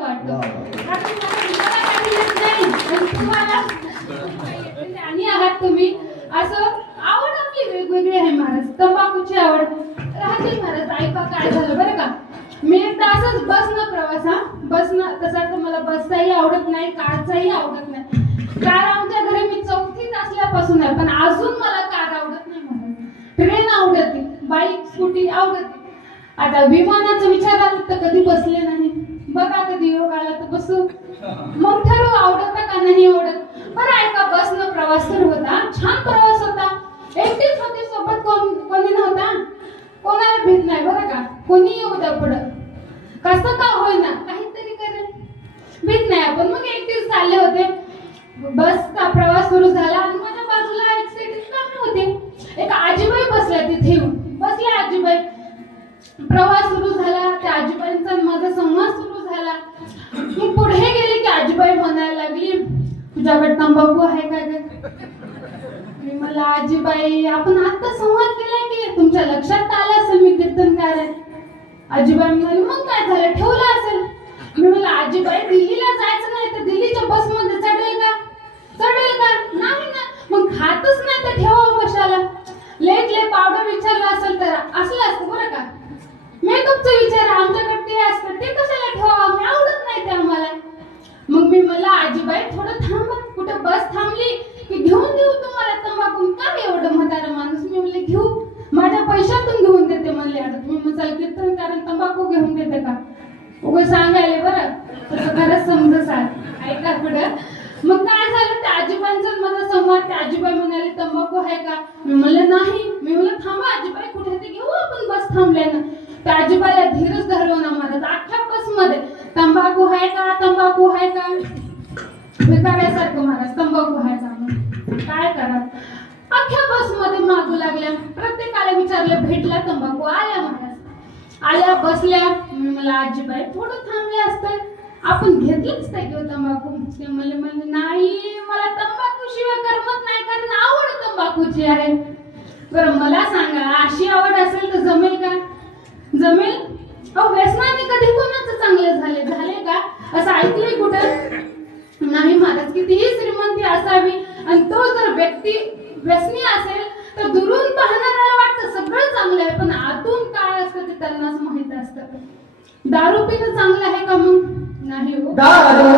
असं वाटतं. कारण मला काही येत नाही आणि तुम्हाला आणि आहात तुम्ही असं आवड आपली वेगवेगळी आहे महाराज. तंबाखूची आवड राहते महाराज. ऐका काय झालं बरं का. मी एकदा असंच बसनं तसा तर मला बसचाही आवडत नाही, कारचाही आवडत नाही. कार आमच्या घरी मी चौथीत असल्यापासून आहे, पण अजून मला कार आवडत नाही महाराज. ट्रेन आवडते, बाईक स्कूटी आवडते. आता विमानाचा विचार आला तर कधी बसले नाही. बघा कधी योग आला तर बसू. मग ठरवू आवडतं का नाही आवडत. बरं ऐका बसनं प्रवास सुरू होता. छान प्रवास होता. एकटीच होते, सोबत कोणी नव्हता. कोणाला भीत नाही बरं का. कोणी येऊ द्या पुढं, कसं का होईना काहीतरी करेल, भीत नाही आपण. मग एकटीच चालले होते. बसचा प्रवास सुरू झाला आणि माझ्या बाजूला एक सीट कमी होते. एक आजीबाई बसल्या तिथे येऊन बसल्या. आजीबाई प्रवास सुरू झाला. त्या आजीबाईंचा माझा संवाद सुरू झाला. मी पुढे गेले की आजीबाई म्हणायला लागली, तुझ्याकडे तंबाखू आहे काय ग. मी मला आजीबाई आपण आता संवाद केलाय की तुमच्या लक्षात आलं असेल मी कीर्तनकार आहे. आजीबाई म्हणाली मग काय झालं, ठेवलं असेल. मी म्हणलं आजीबाई दिल्लीला जायचं नाही तर दिल्लीच्या बसमध्ये चढेल का नाही ना. मग खातच नाही तर ठेवावं कशाला. लेट पावडर विचारलं असेल तर असलं असतं बरं का. मेकअपचं विचार आमच्याकडे ते असतं, ते कशाला ठेवावं, मी आवडत नाही ते आम्हाला. मग मी मला आजीबाई थोडं थांबा. कुठं बस थांबली की घेऊन देऊ तुम्हाला तंबाखू. काय एवढं म्हातारा माणूस. मी म्हणले घेऊ, माझ्या पैशातून घेऊन देते म्हणले. आता तुम्ही म्हणाल कीर्तन कारण तंबाखू घेऊन देते का. उगा सांगायले बरं तसं खरंच समजसाल. ऐका पुढं. मग काय झालं, त्या आजीबाईंचा माझा संवाद. त्या आजीबाई म्हणाले तंबाखू आहे का. मी म्हणलं नाही. मी म्हणलं थांबा आजीबाई कुठे ते घेऊ आपण बस थांबल्यानं. त्या आजीबाईला धीरच धरवना महाराज. अख्ख्या बसमध्ये तंबाखू आहे का विचारायसारखं महाराज. तंबाखू आहे का काय करा. अख्ख्या बसमध्ये मागू लागल्या. प्रत्येकाला विचारलं भेटला तंबाखू. आल्या महाराज. आल्या बसल्या. मी मला आजीबाई थोडं थांबले असतं आपण घेतलंच नाही किंवा तंबाखू. ते म्हणले नाही मला तंबाखू शिवाय करमत नाही कारण आवड तंबाखूची आहे. बरं मला सांगा अशी आवड असेल तर जमेल का. जमेल. व्यसनाने कधी कोणाचं चांगले झाले का असं ऐकलंय कुठं नाही महाराज. कितीही श्रीमंती असावी आणि तो जर व्यक्ती व्यसनी असेल तर दुरून पाहणाऱ्याला वाटतं सगळं चांगलं आहे, पण आतून काय असतं ते त्यांनाच माहित असतं. दारू पिणं चांगलं आहे का मग नाही हो. दारू